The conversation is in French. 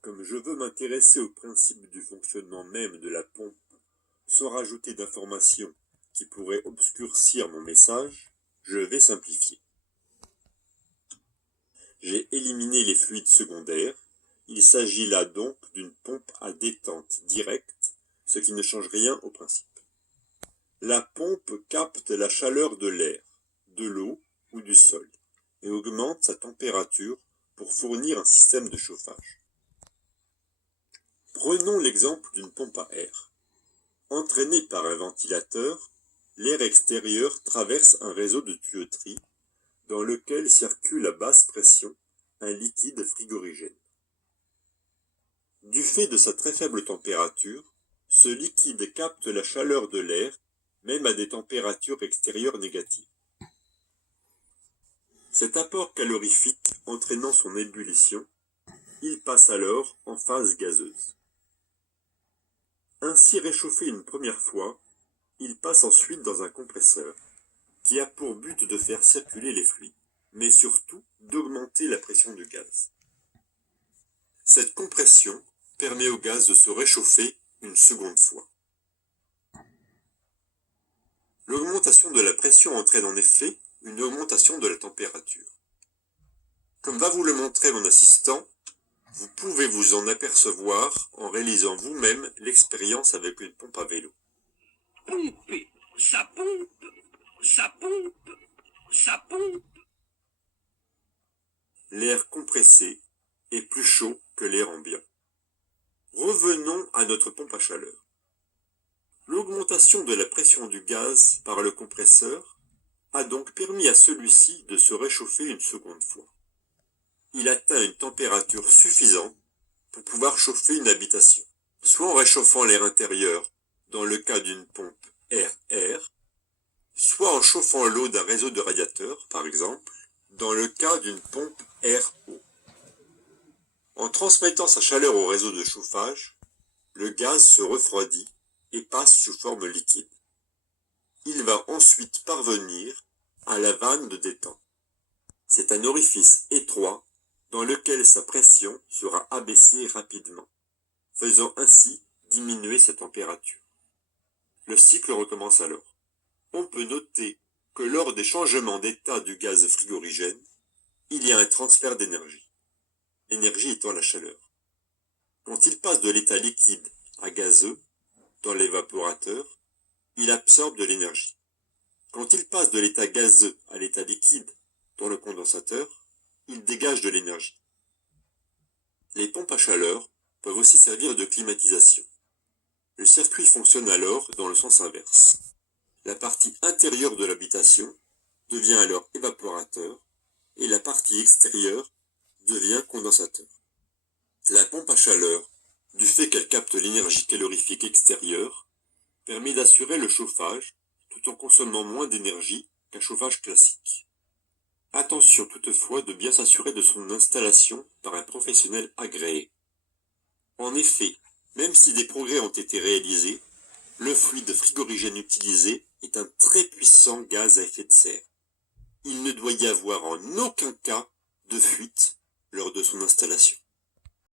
Comme je veux m'intéresser au principe du fonctionnement même de la pompe, sans rajouter d'informations qui pourraient obscurcir mon message, je vais simplifier. J'ai éliminé les fluides secondaires. Il s'agit là donc d'une pompe à détente directe, ce qui ne change rien au principe. La pompe capte la chaleur de l'air, de l'eau ou du sol et augmente sa température pour fournir un système de chauffage. Prenons l'exemple d'une pompe à air. Entraîné par un ventilateur, l'air extérieur traverse un réseau de tuyauterie dans lequel circule à basse pression un liquide frigorigène. Du fait de sa très faible température, ce liquide capte la chaleur de l'air, même à des températures extérieures négatives. Cet apport calorifique entraînant son ébullition, il passe alors en phase gazeuse. Ainsi réchauffé une première fois, il passe ensuite dans un compresseur, qui a pour but de faire circuler les fluides, mais surtout d'augmenter la pression du gaz. Cette compression permet au gaz de se réchauffer une seconde fois. L'augmentation de la pression entraîne en effet une augmentation de la température. Comme va vous le montrer mon assistant, vous pouvez vous en apercevoir en réalisant vous-même l'expérience avec une pompe à vélo. Pomper, ça pompe, ça pompe, ça pompe. L'air compressé est plus chaud que l'air ambiant. Revenons à notre pompe à chaleur. L'augmentation de la pression du gaz par le compresseur a donc permis à celui-ci de se réchauffer une seconde fois. Il atteint une température suffisante pour pouvoir chauffer une habitation, soit en réchauffant l'air intérieur dans le cas d'une pompe air-air, soit en chauffant l'eau d'un réseau de radiateurs, par exemple, dans le cas d'une pompe air-eau. En transmettant sa chaleur au réseau de chauffage, le gaz se refroidit et passe sous forme liquide. Il va ensuite parvenir à la vanne de détente. C'est un orifice étroit dans lequel sa pression sera abaissée rapidement, faisant ainsi diminuer sa température. Le cycle recommence alors. On peut noter que lors des changements d'état du gaz frigorigène, il y a un transfert d'énergie, l'énergie étant la chaleur. Quand il passe de l'état liquide à gazeux, dans l'évaporateur, il absorbe de l'énergie. Quand il passe de l'état gazeux à l'état liquide, dans le condensateur, il dégage de l'énergie. Les pompes à chaleur peuvent aussi servir de climatisation. Le circuit fonctionne alors dans le sens inverse. La partie intérieure de l'habitation devient alors évaporateur et la partie extérieure devient condensateur. La pompe à chaleur, du fait qu'elle capte l'énergie calorifique extérieure, permet d'assurer le chauffage tout en consommant moins d'énergie qu'un chauffage classique. Attention toutefois de bien s'assurer de son installation par un professionnel agréé. En effet, même si des progrès ont été réalisés, le fluide frigorigène utilisé est un très puissant gaz à effet de serre. Il ne doit y avoir en aucun cas de fuite lors de son installation.